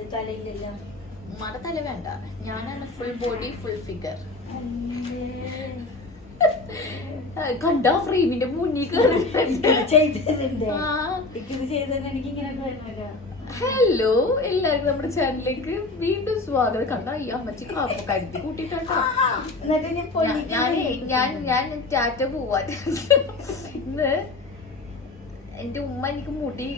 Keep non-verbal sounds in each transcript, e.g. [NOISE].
എന്റെ തലയില്ലല്ലോ. ഉമ്മാടെ തല വേണ്ട. ഞാനാണ് ഫുൾ ബോഡി ഫുൾ ഫിഗർ കണ്ടോ? ഫ്രെയിമിന്റെ മുന്നിൽ ഹലോ എല്ലാരും നമ്മുടെ ചാനലിലേക്ക് വീണ്ടും സ്വാഗതം. കണ്ട? ഈ അമ്മച്ചി കാപ്പ കരുതി കൂട്ടിട്ടോ എന്നിട്ട് ഞാൻ പൊന്നിക്ക് ഞാനേ ഞാൻ ഞാൻ ടാറ്റ പോവാ. ഇന്ന് എന്റെ ഉമ്മ എനിക്ക് മുടി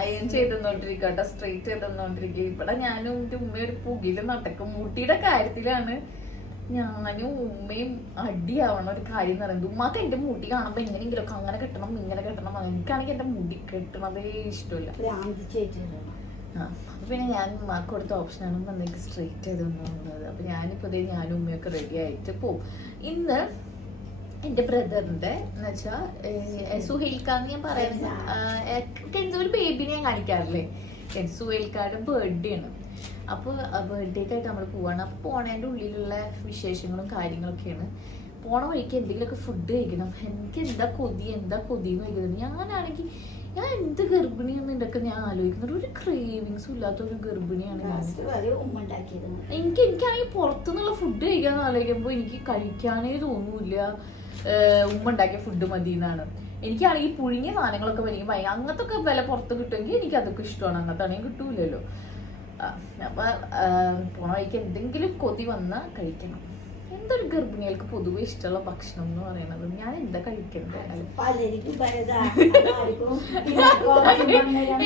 അയൺ ചെയ്തെന്നോണ്ടിരിക്കട്ടെ സ്ട്രെയിറ്റ് ചെയ്തെന്നോണ്ടിരിക്കുക ഇവിടെ ഞാനും എന്റെ ഉമ്മയും ഒരു പുകിൽ നടക്കും. മുട്ടിയുടെ കാര്യത്തിലാണ് ഞാനും ഉമ്മയും അടിയാവണ ഒരു കാര്യം എന്ന് പറയുന്നത്. ഉമ്മാക്ക് എന്റെ മുടി കാണുമ്പോ എങ്ങനെയെങ്കിലും അങ്ങനെ കെട്ടണം ഇങ്ങനെ കെട്ടണം. എനിക്കാണെങ്കിൽ എന്റെ മുടി കെട്ടണതേ ഇഷ്ടമില്ല. അപ്പൊ പിന്നെ ഞാൻ മാർക്ക് കൊടുത്ത ഓപ്ഷനാണ് വന്നേക്ക് സ്ട്രെയിറ്റ് ചെയ്ത് അപ്പൊ ഞാനിപ്പോ ഞാനും ഉമ്മയൊക്കെ റെഡി ആയിട്ട് പോവും. ഇന്ന് എന്റെ ബ്രദറിന്റെ എന്ന് സുഹേൽക്കാന്ന് സുഹൈൽക്കാന്ന് ഞാൻ പറയുന്നത്. ഒരു ബേബിനെ ഞാൻ കാണിക്കാറില്ലേ? സുഹൈൽക്കാരുടെ ബർത്ത്ഡേ ആണ്. അപ്പോൾ ബർത്ത്ഡേക്ക് ആയിട്ട് നമ്മൾ പോവാണ്. അപ്പോൾ പോണേന്റെ ഉള്ളിലുള്ള വിശേഷങ്ങളും കാര്യങ്ങളൊക്കെയാണ്. പോണ വഴിക്ക് എന്തെങ്കിലുമൊക്കെ ഫുഡ് കഴിക്കണം. എനിക്ക് എന്താ കൊതി എന്താ കൊതി എന്ന് കഴിക്കുന്നത് ഞാനാണെങ്കിൽ ഞാൻ എന്ത് ഗർഭിണിയെന്ന് ഇതൊക്കെ ഞാൻ ആലോചിക്കുന്നത് ഒരു ക്രേവിങ്സും ഇല്ലാത്ത ഒരു ഗർഭിണിയാണ് എനിക്ക് എനിക്കാണെങ്കിൽ പുറത്തുനിന്നുള്ള ഫുഡ് കഴിക്കാന്ന് ആലോചിക്കുമ്പോൾ എനിക്ക് കഴിക്കാനേ തോന്നൂല്ല. ഉമ്മ ഉണ്ടാക്കിയ ഫുഡ് മതി എന്നാണ് എനിക്കാണെങ്കിൽ പുഴുങ്ങിയ സാധനങ്ങളൊക്കെ വലിയ ഭയങ്കര അങ്ങനത്തെ ഒക്കെ വില പുറത്ത് കിട്ടുമെങ്കിൽ എനിക്ക് അതൊക്കെ ഇഷ്ടമാണ്. അങ്ങനത്തെ ആണെങ്കിൽ കിട്ടൂലല്ലോ. അപ്പൊ പോണ വഴിക്ക് എന്തെങ്കിലും കൊതി വന്നാൽ കഴിക്കണം. എന്തൊരു ഗർഭിണികൾക്ക് പൊതുവെ ഇഷ്ടമുള്ള ഭക്ഷണം എന്ന് പറയുന്നത്? ഞാൻ എന്താ കഴിക്കുന്നത് [LAUGHS]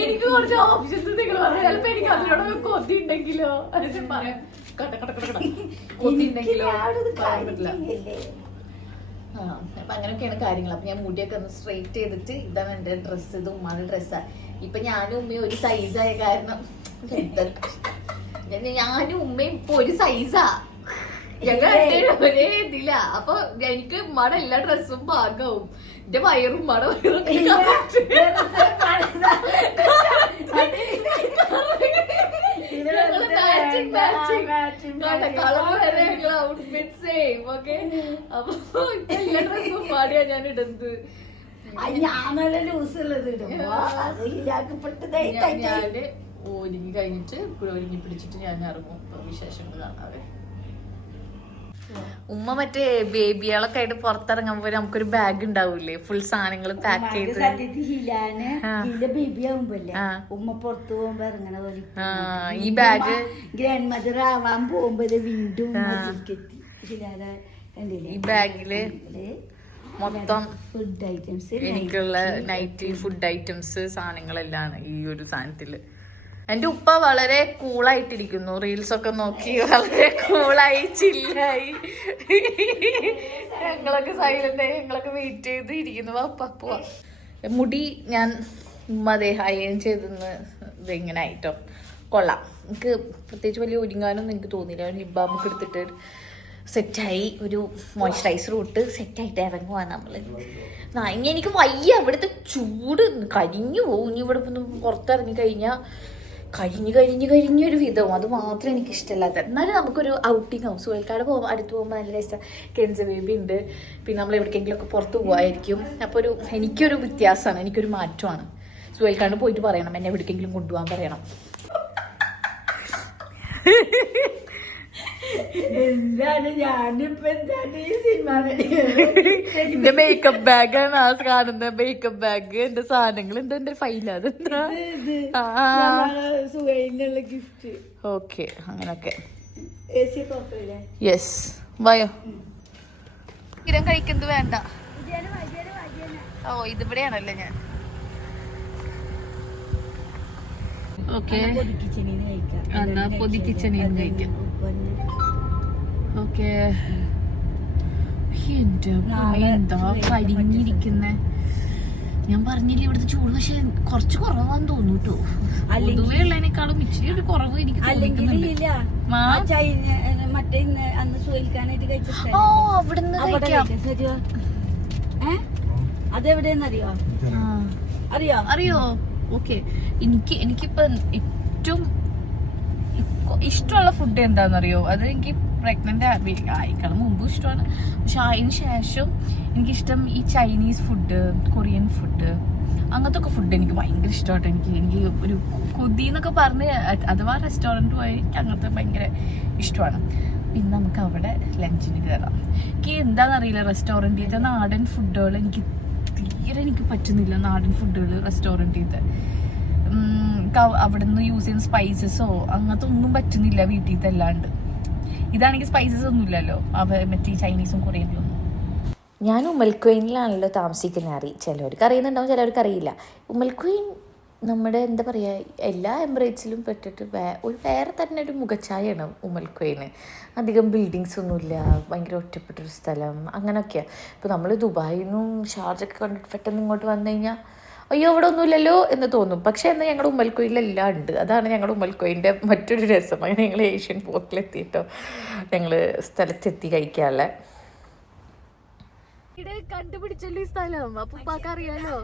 എനിക്ക് കുറച്ച് ഓപ്ഷൻസ് നിങ്ങൾ പറഞ്ഞു ചിലപ്പോ എനിക്ക് അതിനോട് കൊതി ഉണ്ടെങ്കിലോ? പറയാം. കൊതി ഉണ്ടെങ്കിലോ? പറയാൻ പറ്റില്ല. അപ്പൊ അങ്ങനെയൊക്കെയാണ് കാര്യങ്ങൾ. അപ്പൊ ഞാൻ മുടിയൊക്കെ ഒന്ന് സ്ട്രെയിറ്റ് ചെയ്തിട്ട് ഇതാണ് എന്റെ ഡ്രസ്സ് ഇത് ഉമ്മാന്റെ ഡ്രസ്സാ ഇപ്പൊ ഞാനും ഉമ്മയും ഒരു സൈസായ കാരണം. എന്തൊരു കഷ്ടം. ഞാൻ- ഞാനും ഉമ്മയും ഇപ്പൊ ഒരു സൈസാ ഞങ്ങൾ രണ്ടുപേരും ഒരേ ഇതില്ല അപ്പൊ എനിക്ക് മട എല്ലാ ഡ്രസ്സും ഭാഗവും എന്റെ വയറും മട വയറും ഞാൻ ഇടുന്നത് ഞാനല്ല ലൂസ് ഉള്ളത് ഇടുമ്പോ. അത് ഇല്ലാക്കപ്പെട്ടതായി ഞാ- ഞാൻ ഒരുങ്ങി കഴിഞ്ഞിട്ട് ഒരുങ്ങി പിടിച്ചിട്ട് ഞാൻ ഇറങ്ങും. വിശേഷങ്ങൾ കാണാതെ ഉമ്മ മറ്റേ ബേബികളൊക്കെ ആയിട്ട് പുറത്തിറങ്ങുമ്പോ നമുക്കൊരു ബാഗ് ഉണ്ടാവൂലേ? ഫുൾ സാധനങ്ങൾ പാക്ക് ചെയ്ത്. ഉമ്മ പുറത്തു പോകുമ്പോ ഇറങ്ങണ പോലെ ഈ ബാഗ് ഗ്രാൻഡ് മദർ ആവാൻ പോകുമ്പോ വീണ്ടും ഈ ബാഗിൽ മൊത്തം ഫുഡ് ഐറ്റംസ് എനിക്കുള്ള നൈറ്റ് ഫുഡ് ഐറ്റംസ് സാധനങ്ങളെല്ലാം ഈ ഒരു സാധനത്തിൽ. എന്റെ ഉപ്പ വളരെ കൂളായിട്ടിരിക്കുന്നു റീൽസ് ഒക്കെ നോക്കി വളരെ കൂളായി ചില്ലായി ഞങ്ങളൊക്കെ സൈലന്റ് ആയി ഞങ്ങളൊക്കെ വെയിറ്റ് ചെയ്ത് ഇരിക്കുന്നു. വാ, പോവാ. മുടി ഞാൻ അതെ അയൺ ചെയ്തെന്ന് ഇതെങ്ങനെ ആയിട്ടോ. കൊള്ളാം. എനിക്ക് പ്രത്യേകിച്ച് വലിയ ഒരുങ്ങാനൊന്നും എനിക്ക് തോന്നിയില്ല. ലിപ് ബാമൊക്കെ എടുത്തിട്ട് സെറ്റായി ഒരു മോയ്സ്ചറൈസർ ഇട്ട് സെറ്റായിട്ട് ഇറങ്ങുവാ നമ്മൾ ഇനി എനിക്ക് വയ്യ. ഇവിടുത്തെ ചൂട് കരിഞ്ഞു പോകും ഇനി ഇവിടെ പുറത്തിറങ്ങി കഴിഞ്ഞാൽ കരിഞ്ഞ് കഴിഞ്ഞ് കഴിഞ്ഞൊരു വിധവും അത് മാത്രം എനിക്ക് ഇഷ്ടമല്ലാത്ത എന്നാലും നമുക്കൊരു ഔട്ടിംഗ് ആവും. സുഹൽക്കാട് പോകുമ്പോൾ അടുത്ത് പോകുമ്പോൾ നല്ല രസം. കെൻസ ബേബി ഉണ്ട്. പിന്നെ നമ്മൾ എവിടേക്കെങ്കിലും ഒക്കെ പുറത്ത് പോകുമായിരിക്കും അപ്പോൾ ഒരു എനിക്കൊരു വ്യത്യാസമാണ്. എനിക്കൊരു മാറ്റമാണ്. സുഹൽക്കാട് പോയിട്ട് പറയണം. എന്നെ എവിടേക്കെങ്കിലും കൊണ്ടുപോകാൻ പറയണം. എന്താണ്? ഞാനിപ്പോ എന്താണ് ഈ സിനിമ മേക്കപ്പ് ആണ് ആ കാണുന്ന. മേക്കപ്പ് ബാഗ് എന്റെ സാധനങ്ങൾ എന്താ എന്റെ ഫൈൽ അതെന്താ? ഗിഫ്റ്റ് ഓക്കെ അങ്ങനൊക്കെ. യെസ് വയോ. സ്ഥിരം കഴിക്കുന്നത് വേണ്ട. ഓ ഇതിവിടെയാണല്ലേ ഞാൻ. ഓക്കെ എന്നാ എന്നാ പൊതിക്കിച്ചണിന്ന് കഴിക്കാം. ഓക്കെ. എന്താ കരിഞ്ഞിരിക്കുന്ന? ഞാൻ പറഞ്ഞില്ല ഇവിടുത്തെ ചൂട് പക്ഷെ കുറച്ച് കുറവാന്ന് തോന്നുന്നു കേട്ടോ അല്ലെങ്കിൽ- പൊതുവെ ഉള്ളതിനേക്കാളും ഇച്ചിരി ഒരു കുറവ് എനിക്ക് തോന്നിക്കുന്നുണ്ട് ഓ അവിടുന്ന് അതെവിടെയെന്നറിയോ. അറിയോ? അറിയോ? ഓക്കെ. എനിക്ക് എനിക്കിപ്പോ ഏറ്റവും ഇഷ്ടമുള്ള ഫുഡ് എന്താണെന്നറിയോ അത് എനിക്ക് പ്രഗ്നന്റ് ആയിക്കണം മുമ്പ് ഇഷ്ടമാണ്. പക്ഷെ അതിന് ശേഷം എനിക്കിഷ്ടം ഈ ചൈനീസ് ഫുഡ് കൊറിയൻ ഫുഡ് അങ്ങനത്തെ ഒക്കെ ഫുഡ് എനിക്ക് ഭയങ്കര ഇഷ്ടമായിട്ട് എനിക്ക് എനിക്ക് ഒരു കൊതി എന്നൊക്കെ പറഞ്ഞ് അഥവാ റെസ്റ്റോറന്റ് പോയി എനിക്ക് അങ്ങനത്തെ ഭയങ്കര ഇഷ്ടമാണ്. പിന്നെ നമുക്ക് അവിടെ ലഞ്ചിന് കയറാം എനിക്ക് എന്താണെന്നറിയില്ല റെസ്റ്റോറന്റിലത്തെ നാടൻ ഫുഡുകൾ എനിക്ക് തീരെ എനിക്ക് പറ്റുന്നില്ല നാടൻ ഫുഡുകൾ റെസ്റ്റോറന്റിലത്തെ അവിടെ നിന്ന് യൂസ് ചെയ്യുന്ന സ്പൈസസോ അങ്ങനത്തെ ഒന്നും പറ്റുന്നില്ല വീട്ടിൽ അല്ലാണ്ട്. ഇതാണെങ്കിൽ സ്പൈസസ് ഒന്നും ഇല്ലല്ലോ. മറ്റേ ചൈനീസും കൊറിയനിലും ഞാൻ ഉമ്മൽക്കുയിനിലാണല്ലോ താമസിക്കുന്ന അറി ചിലവർക്ക് അറിയുന്നുണ്ടാവും ചിലവർക്ക് അറിയില്ല. ഉമ്മൽക്കുയിൻ നമ്മുടെ എന്താ പറയുക എല്ലാ എംബ്രേറ്റ്സിലും പെട്ടിട്ട് വേ ഒരു വേറെ തന്നെ ഒരു മുഖച്ഛായയാണ് ഉമ്മൽക്കുയിന്. അധികം ബിൽഡിങ്സ് ഒന്നുമില്ല ഭയങ്കര ഒറ്റപ്പെട്ടൊരു സ്ഥലം അങ്ങനെയൊക്കെയാണ് ഇപ്പോൾ നമ്മൾ ദുബായിൽ നിന്നും ഷാർജൊക്കെ കണ്ടിട്ട് പെട്ടെന്ന് ഇങ്ങോട്ട് വന്നു കഴിഞ്ഞാൽ അയ്യോ അവിടെ ഒന്നുമില്ലല്ലോ എന്ന് തോന്നും പക്ഷെ എന്നാൽ ഞങ്ങളുടെ ഉമ്മൽക്കോയിലെല്ലാം ഉണ്ട് അതാണ് ഞങ്ങളുടെ ഉമ്മൽക്കോയിന്റെ മറ്റൊരു രസം അങ്ങനെ ഞങ്ങൾ ഏഷ്യൻ പോർട്ടിലെത്തിയിട്ടോ ഞങ്ങൾ സ്ഥലത്തെത്തി കഴിക്കാനുള്ള കണ്ടുപിടിച്ചല്ലോ ഈ സ്ഥലം അപ്പുപ്പാക്ക് അറിയാലോ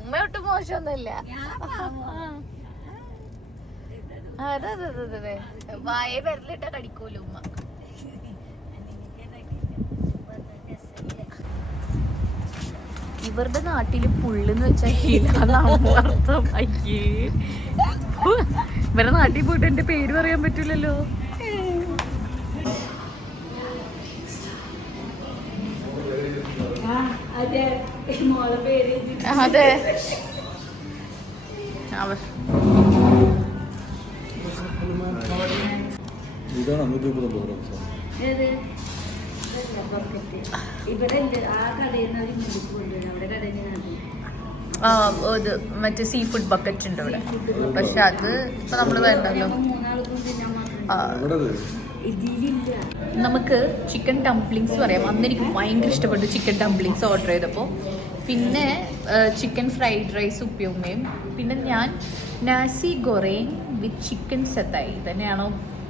ഉമ്മയൊട്ട് മോശമൊന്നുമില്ല അതെ അതെ അതെ, അതെ വായ വിരലിട്ട കടിക്കൂല ഉമ്മ ഇവരുടെ നാട്ടിൽ പുള്ളെന്ന് വെച്ചാൽ അർത്ഥം. അയ്യേ. ഇവരുടെ നാട്ടിൽ പോയിട്ട് എന്റെ പേര് പറയാൻ പറ്റൂലല്ലോ. ആ അതെ. ഇതാണ് ബക്കറ്റ്. ഇവിടെ ആ ഇത് മറ്റേ സീ ഫുഡ് ബക്കറ്റ് ഉണ്ട് ഇവിടെ. പക്ഷെ അത് ഇപ്പൊ നമ്മൾ വേണ്ടല്ലോ. നമുക്ക് ചിക്കൻ ഡംപ്ലിങ്സ് പറയാം. അന്ന് എനിക്ക് ഭയങ്കര ഇഷ്ടപ്പെട്ടു ചിക്കൻ ഡംപ്ലിങ്സ് ഓർഡർ ചെയ്തപ്പോൾ പിന്നെ ചിക്കൻ ഫ്രൈഡ് റൈസ് ഉപ്പിയമ്മയും പിന്നെ ഞാൻ നാസി ഗൊറേൻ വിത്ത് ചിക്കൻ സെത്തായി തന്നെയാണോ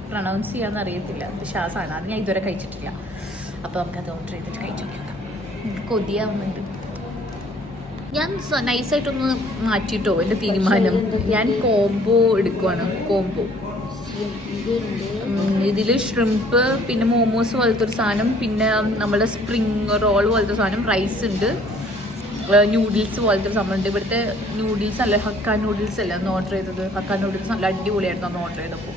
പ്രണൗൺസ് ചെയ്യാന്ന് അറിയത്തില്ല. പക്ഷെ ആ സാധനം അത് ഞാൻ ഇതുവരെ കഴിച്ചിട്ടില്ല. അപ്പോൾ നമുക്കത് ഓർഡർ ചെയ്തിട്ട് കഴിച്ചു നോക്കാം കൊതിയാവുന്നുണ്ട്. ഞാൻ നൈസായിട്ടൊന്ന് മാറ്റിയിട്ടോ എന്റെ തീരുമാനം. ഞാൻ കോംബോ എടുക്കുവാണ് കോംബോ ഇതിൽ ഷ്രിംപ് പിന്നെ മോമോസ് പോലത്തെ ഒരു സാധനം പിന്നെ നമ്മുടെ സ്പ്രിങ് റോൾ പോലത്തെ സാധനം റൈസ് ഉണ്ട്. ന്യൂഡിൽസ് പോലത്തെ സാധനം ഉണ്ട് ഇവിടുത്തെ ന്യൂഡിൽസ് അല്ല ഹക്ക ന്യൂഡിൽസ് അല്ല അന്ന് ഓർഡർ ചെയ്തത്. ഹക്ക ന്യൂഡിൽസ് നല്ല അടിപൊളിയായിരുന്നു അന്ന് ഓർഡർ ചെയ്തപ്പോൾ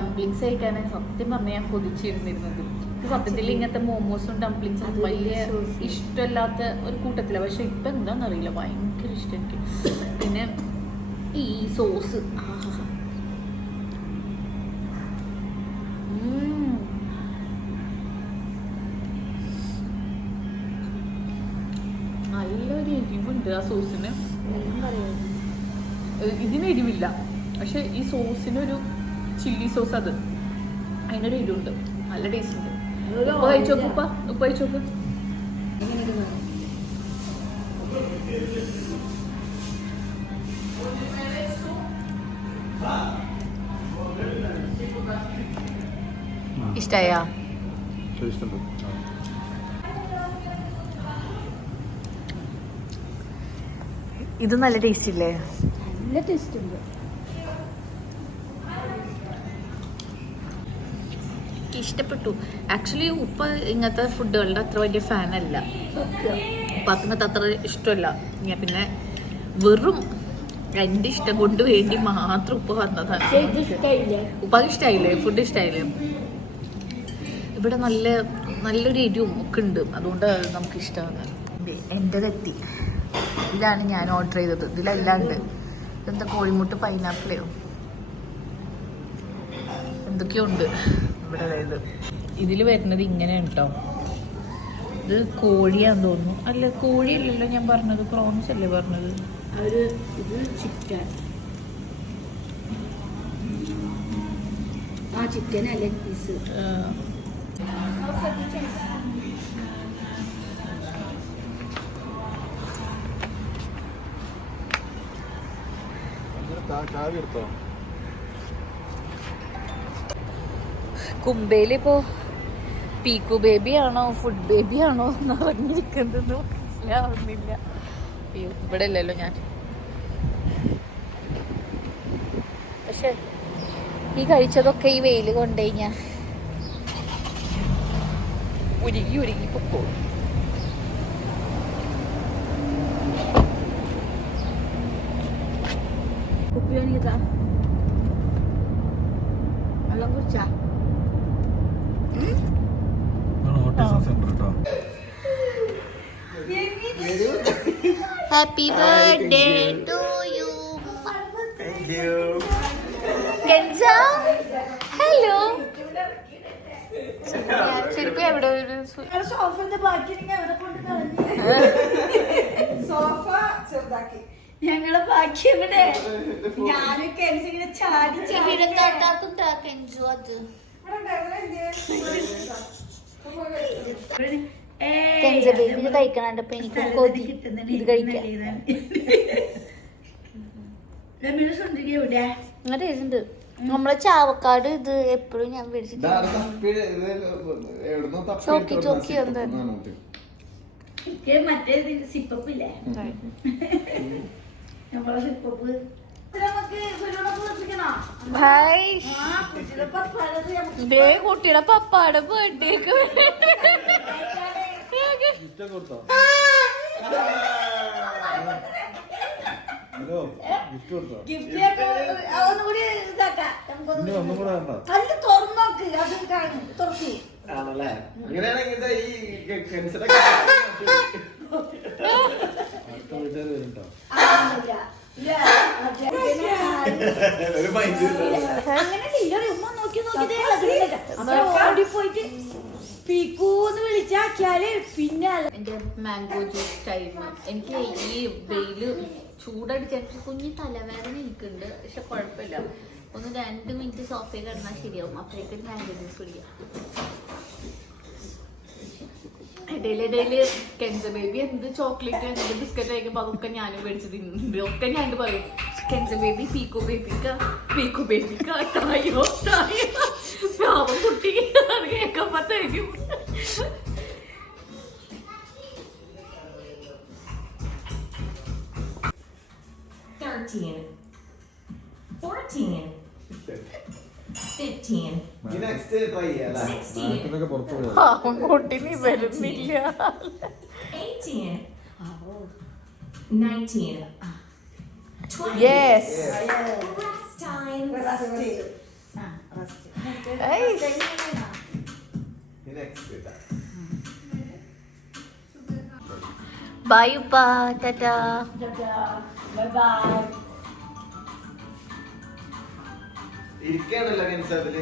ഡംപ്ലിങ്സ് കഴിക്കാനാണ് സത്യം പറഞ്ഞാൽ ഞാൻ കൊതിച്ചിരുന്നിരുന്നത്. സത്യത്തിൽ ഇങ്ങനത്തെ മോമോസും ഡംപ്ലിങ്സും വലിയ ഇഷ്ടമല്ലാത്ത ഒരു കൂട്ടത്തിലാണ് പക്ഷെ ഇപ്പൊ എന്താണെന്നറിയില്ല ഭയങ്കര ഇഷ്ടം എനിക്ക്. പിന്നെ ഈ സോസ്. നല്ലൊരു എരിവുണ്ട് ആ സോസിന്. ഇതിന് എരിവില്ല. പക്ഷെ ഈ സോസിനൊരു ചില്ലി സോസ് അത്. അതിനൊരു ഇരുണ്ട് നല്ല ടേസ്റ്റ് ഉണ്ട്. ഉപ്പ് കഴിച്ചു നോക്ക് ഉപ്പ? ഉപ്പ് കഴിച്ചു നോക്ക് ഇഷ്ടായ. ഇത് നല്ല ടേസ്റ്റ് ഇല്ലേ? നല്ല ടേസ്റ്റ് ഉണ്ട്. ഇഷ്ടപ്പെട്ടു. ആക്ച്വലി ഉപ്പ ഇങ്ങനത്തെ ഫുഡുകളുടെ അത്ര വലിയ ഫാനല്ല അല്ല. ഉപ്പാക്ക് ഇങ്ങനത്തെ അത്ര ഇഷ്ടമല്ല. ഞാൻ പിന്നെ വെറും എന്റെ ഇഷ്ടം കൊണ്ട് വേണ്ടി മാത്രം ഉപ്പ വന്നതാണ്. ഉപ്പാക്ക് ഇഷ്ടമായില്ലേ ഫുഡ് ഇഷ്ടമായില്ലേ ഇവിടെ നല്ല നല്ലൊരു എരിവും ഒക്കെ ഉണ്ട്. അതുകൊണ്ട് നമുക്ക് ഇഷ്ടമാണ്. എന്റെതെത്തി ഇതാണ് ഞാൻ ഓർഡർ ചെയ്തത്. ഇതിലല്ലാണ്ട് എന്താ കോഴിമുട്ട് പൈനാപ്പിളോ എന്തൊക്കെയോ ഉണ്ട്. ഇവിടെ അതായത് ഇതിൽ വരുന്നത് ഇങ്ങനെയാണ് കേട്ടോ ഇത് കോഴിയാന്ന് തോന്നുന്നു. അല്ല കോഴിയല്ലല്ലോ ഞാൻ പറഞ്ഞത്. പ്രോൺസ് അല്ലേ പറഞ്ഞത്? ഇത് ചിക്കൻ. ആ ചിക്കൻ ലെഗ് പീസ്. എടുത്തോ? കുമ്പയിലിപ്പോ പീക്കു ബേബി ആണോ ഫുഡ് ബേബി ആണോ എന്ന് അറിഞ്ഞിരിക്കുന്നത് മനസ്സിലാവുന്നില്ല. അയ്യോ ഇവിടെ ഇല്ലല്ലോ ഞാൻ. പക്ഷെ ഈ കഴിച്ചതൊക്കെ ഈ വെയിൽ ഞാൻ ഉരുകി ഉരുകി പൊക്കോ. കുപ്പിയോനിതാ വെള്ളം കുടിച്ചാ? ഹാപ്പി ബർത്ത്ഡേ ടു യു ഗഞ്ച ഹലോ ശരിക്കും എവിടെ ഒരു സോഫന്റെ ബാക്കി എവിടെ കൊണ്ട് സോഫ ചെറുതാക്കി. ഞങ്ങളെ ബാക്കി എവിടെ? ഞാനൊക്കെ ഇങ്ങനെ ചാടി ചാടി. താത്താക്കും അത്. [LAUGHS] കെഞ്ച ബേബി ഇത് എനിക്ക് കൊതി. ഇത് കഴിക്കാം. സുന്ദരി എവിടെ നല്ല ടേസ്റ്റ് ഉണ്ട് നമ്മളെ ചാവക്കാട് ഇത് എപ്പോഴും ഞാൻ പിടിച്ചിട്ടുണ്ട് ചോക്കി, ചോക്കി നമ്മളെ സിപ്പപ്പ്. കുട്ടിയുടെ പപ്പാടെ ബർത്ത്ഡേക്ക് [LAUGHS] ഗിഫ്റ്റ് കൊടുത്തോ? ഇനി ഒന്നും കൂടെ വേണ്ട. ആണല്ലേ? അങ്ങനെയാണെങ്കിൽ ഇത് ഈ അടുത്ത വീട്ടുകാർ ഒരു മൈൻഡ് അങ്ങനെ ഇല്ല. ഉമ്മ നോക്കി നോക്കി ഓടിപ്പോയിട്ട് പീക്കൂന്ന് വിളിച്ചാക്കിയാൽ പിന്നെ എന്റെ മാംഗോ ജ്യൂസ് ടൈം എനിക്ക് ഈ വെയിൽ ചൂടടിച്ച കുഞ്ഞു കുഞ്ഞി തലവേദന എനിക്കുണ്ട്. പക്ഷെ കുഴപ്പമില്ല. ഒന്ന് രണ്ട് മിനിറ്റ് സോഫയിൽ കിടന്നാൽ ശരിയാവും. അപ്പോഴേക്കും മാംഗോ ജ്യൂസ് കുടിക്കാം. ഇടയിലിടയിൽ കെൻസ ബേബി എന്ത് ചോക്ലേറ്റ് എന്ത് ബിസ്ക്കറ്റ് കഴിക്കുമ്പോൾ അതൊക്കെ ഞാനും മേടിച്ച് തിന്നുന്നുണ്ട്. ഒക്കെ ഞാൻ പറയും. കെൻസ ബേബി പീക്കോ ബേബിക്ക പീക്കോ ബേബിക്ക തായോ തായോ കുട്ടി. അത് കേൾക്കുമ്പോഴത്തേക്കും Thirteen. Fourteen. Fifteen. Next try ചെയ്യാം അല്ലേ? Sixteen. നാട്ടിലൊക്കെ പുറത്തു പോയാ. പാവം കുട്ടി നീ വരുന്നില്ല. Eighteen. Nineteen. Twenty. Yes Rest time. Bye ഉപ്പാ. ടാറ്റാ. ഇരിക്കാണല്ലോ അതിൽ.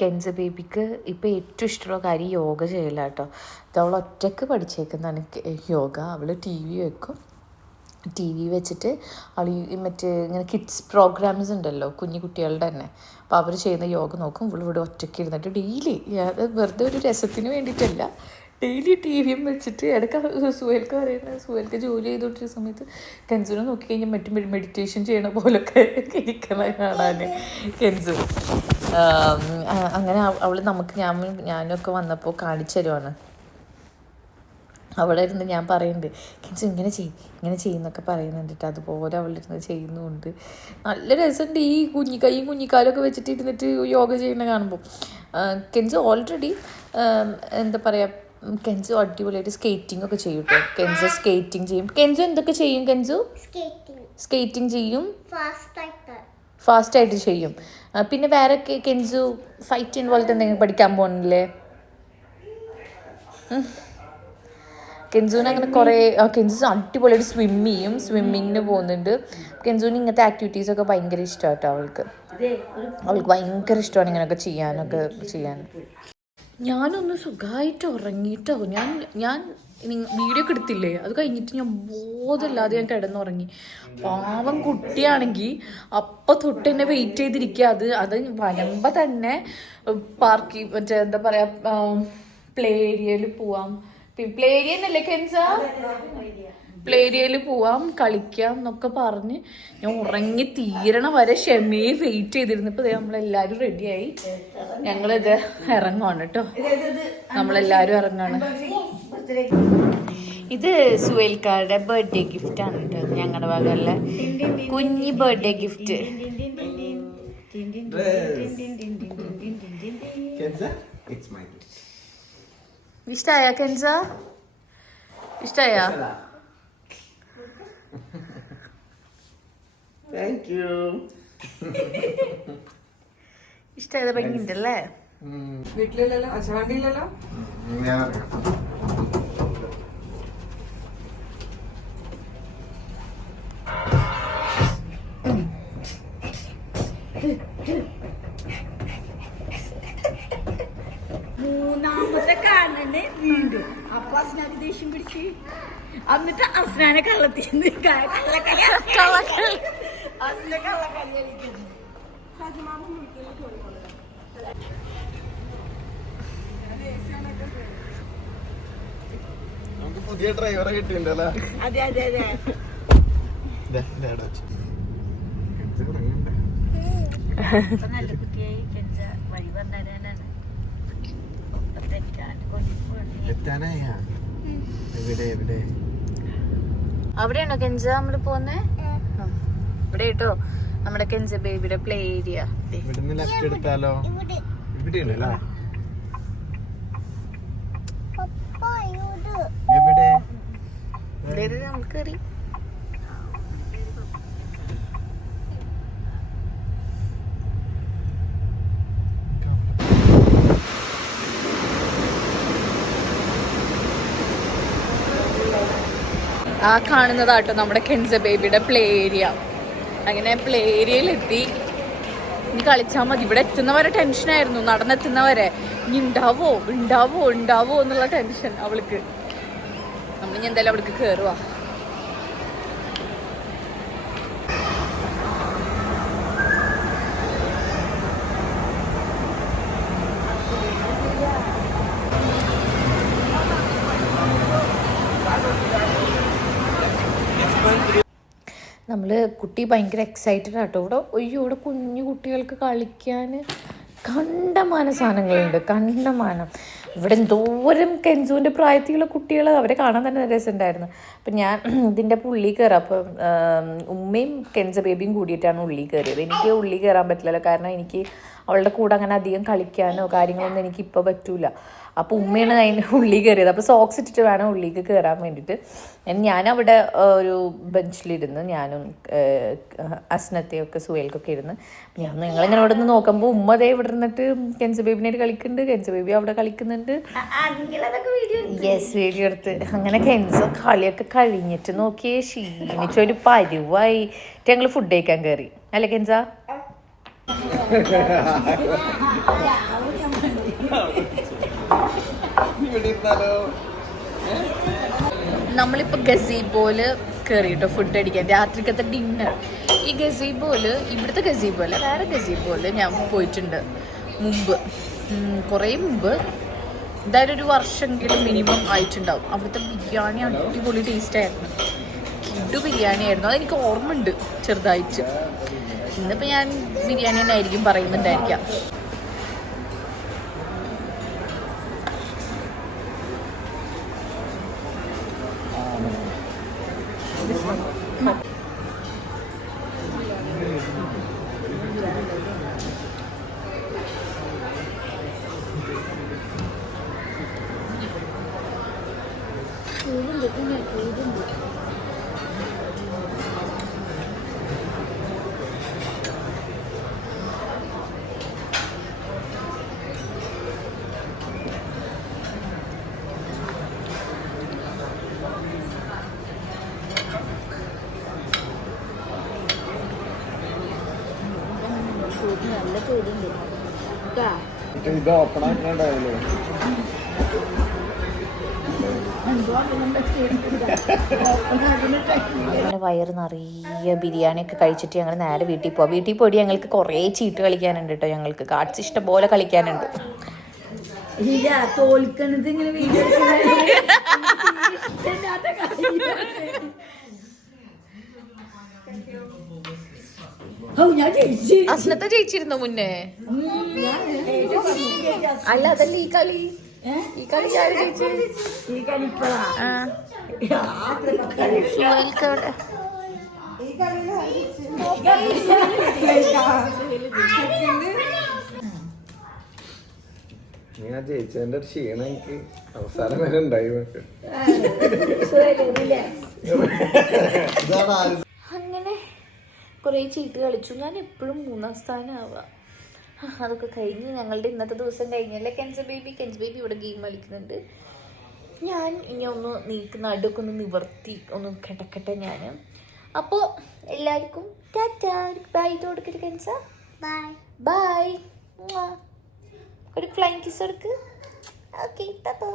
കെൻസ ബേബിക്ക് ഇപ്പോൾ ഏറ്റവും ഇഷ്ടമുള്ള കാര്യം യോഗ ചെയ്യലാട്ടോ. ഇത് അവൾ ഒറ്റയ്ക്ക് പഠിച്ചേക്കുന്നതാണ്. യോഗ അവൾ ടി വി വെക്കും. ടി വി വെച്ചിട്ട് ഈ മറ്റേ ഇങ്ങനെ കിഡ്സ് പ്രോഗ്രാംസ് ഉണ്ടല്ലോ കുഞ്ഞു കുട്ടികളുടെ തന്നെ. അപ്പോൾ അവർ ചെയ്യുന്ന യോഗ നോക്കും ഇവിടെ ഇവിടെ ഒറ്റയ്ക്ക് ഇരുന്നിട്ട് ഡെയിലി അത് വെറുതെ ഒരു രസത്തിന് വേണ്ടിയിട്ടല്ല ഡെയിലി ടി വിയും വെച്ചിട്ട് ഇടയ്ക്ക് സുഹേൽക്ക് പറയുന്നത് സുഹേൽക്ക് ജോലി ചെയ്തുകൊണ്ടിരുന്ന സമയത്ത് കെൻസുനെ നോക്കിക്കഴിഞ്ഞാൽ മറ്റും മെഡിറ്റേഷൻ ചെയ്യണ പോലൊക്കെ ഇരിക്കണ കാണാൻ. കെൻസു അങ്ങനെ അവൾ നമുക്ക് ഞാൻ ഞാനൊക്കെ വന്നപ്പോൾ കാണിച്ചു തരുവാണ്. അവിടെ ഇരുന്ന് ഞാൻ പറയുന്നുണ്ട് കിൻസ് ഇങ്ങനെ ചെയ്യും ഇങ്ങനെ ചെയ്യുന്നൊക്കെ പറയുന്നുണ്ട് കേട്ടോ. അതുപോലെ അവളിരുന്ന് ചെയ്യുന്നുണ്ട്. നല്ല രസമുണ്ട് ഈ കുഞ്ഞി കൈയും കുഞ്ഞിക്കാലൊക്കെ വെച്ചിട്ട് ഇരുന്നിട്ട് യോഗ ചെയ്യുന്ന കാണുമ്പോൾ കെൻസ് ഓൾറെഡി എന്താ പറയുക കെൻസു അടിപൊളിയായിട്ട് സ്കേറ്റിംഗ് ഒക്കെ ചെയ്യും കേട്ടോ കെൻസു സ്കേറ്റിംഗ് ചെയ്യും. കെൻസു എന്തൊക്കെ ചെയ്യും കെൻസു? സ്കേറ്റിംഗ് ചെയ്യും. ഫാസ്റ്റായിട്ട് like ഫാസ്റ്റ് ആയിട്ട് ചെയ്യും. പിന്നെ വേറെ കെൻസു ഫൈറ്റിംഗ് പോലത്തെ എന്തെങ്കിലും പഠിക്കാൻ പോകുന്നില്ലേ കെൻസൂന് അങ്ങനെ കുറേ കെൻസു അടിപൊളിയായിട്ട് സ്വിം ചെയ്യും സ്വിമ്മിങ്ങിന് പോകുന്നുണ്ട്. കെൻസൂന് ഇങ്ങനത്തെ ആക്ടിവിറ്റീസ് ഒക്കെ ഭയങ്കര ഇഷ്ടമാണ് കേട്ടോ അവൾക്ക് അവൾക്ക് ഭയങ്കര ഇഷ്ടമാണ് ഇങ്ങനെയൊക്കെ ചെയ്യാനൊക്കെ ചെയ്യാൻ. ഞാനൊന്ന് സുഖമായിട്ട് ഉറങ്ങിയിട്ടോ ഞാൻ ഞാൻ വീഡിയോ ഒക്കെ എടുത്തില്ലേ? അത് കഴിഞ്ഞിട്ട് ഞാൻ ബോധമില്ലാതെ ഞാൻ കിടന്നുറങ്ങി. പാവം കുട്ടിയാണെങ്കിൽ അപ്പം തൊട്ട് എന്നെ വെയിറ്റ് ചെയ്തിരിക്കുക അത് അത് വരമ്പ തന്നെ പാർക്കി മറ്റേ എന്താ പറയുക പ്ലേ ഏരിയയിൽ പോവാം. പ്ലേ ഏരിയ എന്നല്ലേ കെൻസ? പ്ലേ ഏരിയയിൽ പോവാം കളിക്കാം എന്നൊക്കെ പറഞ്ഞ് ഞാൻ ഉറങ്ങി തീരണ വരെ ക്ഷമയെ വെയിറ്റ് ചെയ്തിരുന്നു. ഇപ്പൊ ദേ നമ്മളെല്ലാരും റെഡിയായി ഞങ്ങളിത് ഇറങ്ങുവാണ് കേട്ടോ. നമ്മളെല്ലാരും ഇറങ്ങാണ് ഇത് സുവേൽക്കാരുടെ ബർത്ത്ഡേ ഗിഫ്റ്റ് ആണ് കേട്ടോ. ഞങ്ങളുടെ വകല്ല കുഞ്ഞി ബർത്ത്ഡേ ഗിഫ്റ്റ് മൈ ഇഷ്ടായ കെൻസ? ഇഷ്ടായ? താങ്ക് യു ഇഷ്ടായത് ഭംഗിണ്ടല്ലേ വീട്ടിലല്ലോ അച്ഛവണ്ടിയില്ലല്ലോ എന്നിട്ട് അസ്നാനെ കള്ളത്തി കള്ളക്കളി അസ്ന കള്ളക്കളി കളിക്കുന്നു നമുക്ക് പുതിയ ഡ്രൈവറെ കിട്ടിയിട്ടുണ്ടല്ലേ? അതെ അതെ അതെ. നല്ല കുട്ടിയായി. കെഞ്ച വഴി എത്താനായ എവിടെ എവിടെ? അവിടെയാണോ കെഞ്ച നമ്മൾ പോന്നേ? ഇവിടെ കേട്ടോ നമ്മുടെ കെഞ്ച ബേബിയുടെ പ്ലേ ഏരിയ. ഇവിടുന്ന് ലെഫ്റ്റ് എടുത്താലോ. എവിടെ? നമുക്ക് കയറി ആ കാണുന്നതാട്ടോ നമ്മുടെ കെൻസ ബേബിയുടെ പ്ലേ ഏരിയ അങ്ങനെ പ്ലേ ഏരിയയിലെത്തി ഇനി കളിച്ചാൽ മതി. ഇവിടെ എത്തുന്നവരെ ടെൻഷനായിരുന്നു നടന്നെത്തുന്നവരെ. ഇനി ഉണ്ടാവോ? ഉണ്ടാവോ ഉണ്ടാവോ എന്നുള്ള ടെൻഷൻ അവൾക്ക്. നമ്മളിനി എന്തായാലും അവൾക്ക് കയറുക കുട്ടി ഭയങ്കര എക്സൈറ്റഡ് ആട്ടോ. ഇവിടെ അയ്യോ ഇവിടെ കുഞ്ഞു കുട്ടികൾക്ക് കളിക്കാൻ കണ്ടമാന സാധനങ്ങളുണ്ട് കണ്ടമാനം. ഇവിടെ എന്തോരം കെൻസുവിന്റെ പ്രായത്തിലുള്ള കുട്ടികൾ അവരെ കാണാൻ തന്നെ രസമുണ്ടായിരുന്നു. അപ്പം ഞാൻ ഇതിന്റെ ഉള്ളി കയറാം അപ്പം ഉമ്മയും കെൻസ ബേബിയും കൂടിയിട്ടാണ് ഉള്ളി കയറിയത് എനിക്ക് ഉള്ളി കയറാൻ പറ്റില്ലല്ലോ. കാരണം എനിക്ക് അവളുടെ കൂടെ അങ്ങനെ അധികം കളിക്കാനോ കാര്യങ്ങളൊന്നും എനിക്ക് ഇപ്പോൾ പറ്റൂല. അപ്പോൾ ഉമ്മയാണ് അതിന്റെ [LAUGHS] ഉള്ളി കയറിയത്. അപ്പോൾ സോക്സ് ഇട്ടിട്ട് വേണം ഉള്ളിക്ക് കയറാൻ വേണ്ടിയിട്ട് ഞാൻ അവിടെ ഒരു ബെഞ്ചിലിരുന്ന് ഞാനും അസ്നത്തെയും ഒക്കെ സുവേൽക്കൊക്കെ ഇരുന്ന് ഞാൻ നിങ്ങളിങ്ങനെ അവിടെ നിന്ന് നോക്കുമ്പോൾ ഉമ്മ ദേ ഇവിടെ ഇരുന്നിട്ട് കെൻസ ബേബിനായിട്ട് കളിക്കുന്നുണ്ട്. കെൻസ ബേബി അവിടെ കളിക്കുന്നുണ്ട്. യെസ് വീഡിയോ എടുത്ത്. അങ്ങനെ കെൻസ കളിയൊക്കെ കഴിഞ്ഞിട്ട് നോക്കിയേ ക്ഷീണിച്ചൊരു പരുവായി. ഞങ്ങൾ ഫുഡ് കഴിക്കാൻ കയറി അല്ലേ കെൻസ? ഇവിടെ ഇരുന്നാലോ നമ്മളിപ്പോൾ ഗസീബോൽ കയറിയിട്ടോ ഫുഡ് അടിക്കാൻ. രാത്രിക്കത്തെ ഡിന്നർ ഈ ഗസീബോൽ ഇവിടുത്തെ ഗസീബോൽ വേറെ ഗസീബോൽ ഞാൻ പോയിട്ടുണ്ട്. മുമ്പ്. കുറേ മുമ്പ്. എന്തായാലും ഒരു വർഷമെങ്കിലും മിനിമം ആയിട്ടുണ്ടാവും. അവിടുത്തെ ബിരിയാണി അടിപൊളി ടേസ്റ്റ് ആയിരുന്നു. കിഡു ബിരിയാണി ആയിരുന്നു അതെനിക്ക് ഓർമ്മയുണ്ട് ചെറുതായിട്ട്. ഇന്നിപ്പോൾ ഞാൻ ബിരിയാണി തന്നെ ആയിരിക്കും പറയുന്നുണ്ടായിരിക്കാം Mm. ഇത് ഓപ്പൺ ആക്കണ്ടാവില്ലേ അങ്ങനെ വയറ് നിറയെ ബിരിയാണിയൊക്കെ കഴിച്ചിട്ട് ഞങ്ങൾ നേരെ വീട്ടിൽ പോവാം. വീട്ടിൽ പോയിട്ട് ഞങ്ങൾക്ക് കുറേ ചീട്ട് കളിക്കാനുണ്ട് കേട്ടോ ഞങ്ങൾക്ക്. കാർഡ്സ് ഇഷ്ടം പോലെ കളിക്കാനുണ്ട്. ഇല്ല തോൽക്കണത് ഇങ്ങനെ വീഡിയോ ഞാൻ ജയിച്ചു അസ്നത്തെ ജയിച്ചിരുന്നു മുന്നേ? അല്ല അതല്ല ഈ കളി? ഈ കളി ആര് ജയിച്ചു? ജയിച്ചതിന്റെ ഒരു ക്ഷീണം എനിക്ക് അവസാനം വരെ ഉണ്ടായി. പക്ഷെ ഇതാണ് കുറേ ചീട്ട് കളിച്ചു. ഞാൻ എപ്പോഴും മൂന്നാം സ്ഥാനമാവുക അതൊക്കെ കഴിഞ്ഞ് ഞങ്ങളുടെ ഇന്നത്തെ ദിവസം കഴിഞ്ഞല്ലേ കെൻസ ബേബി? കെൻസ ബേബി ഇവിടെ ഗെയിം കളിക്കുന്നുണ്ട്. ഞാൻ ഇനി ഒന്ന് നീക്ക് നടുവൊക്കെ ഒന്ന് നിവർത്തി ഒന്ന് കിടക്കട്ടെ ഞാൻ അപ്പോൾ എല്ലാവർക്കും ടാറ്റ. ബൈ കൊടുക്കരുത് കെൻസ? ബൈ ബൈ ഒരു ഫ്ലൈങ് കിസ് കൊടുക്ക് ഓക്കെ ടാറ്റോ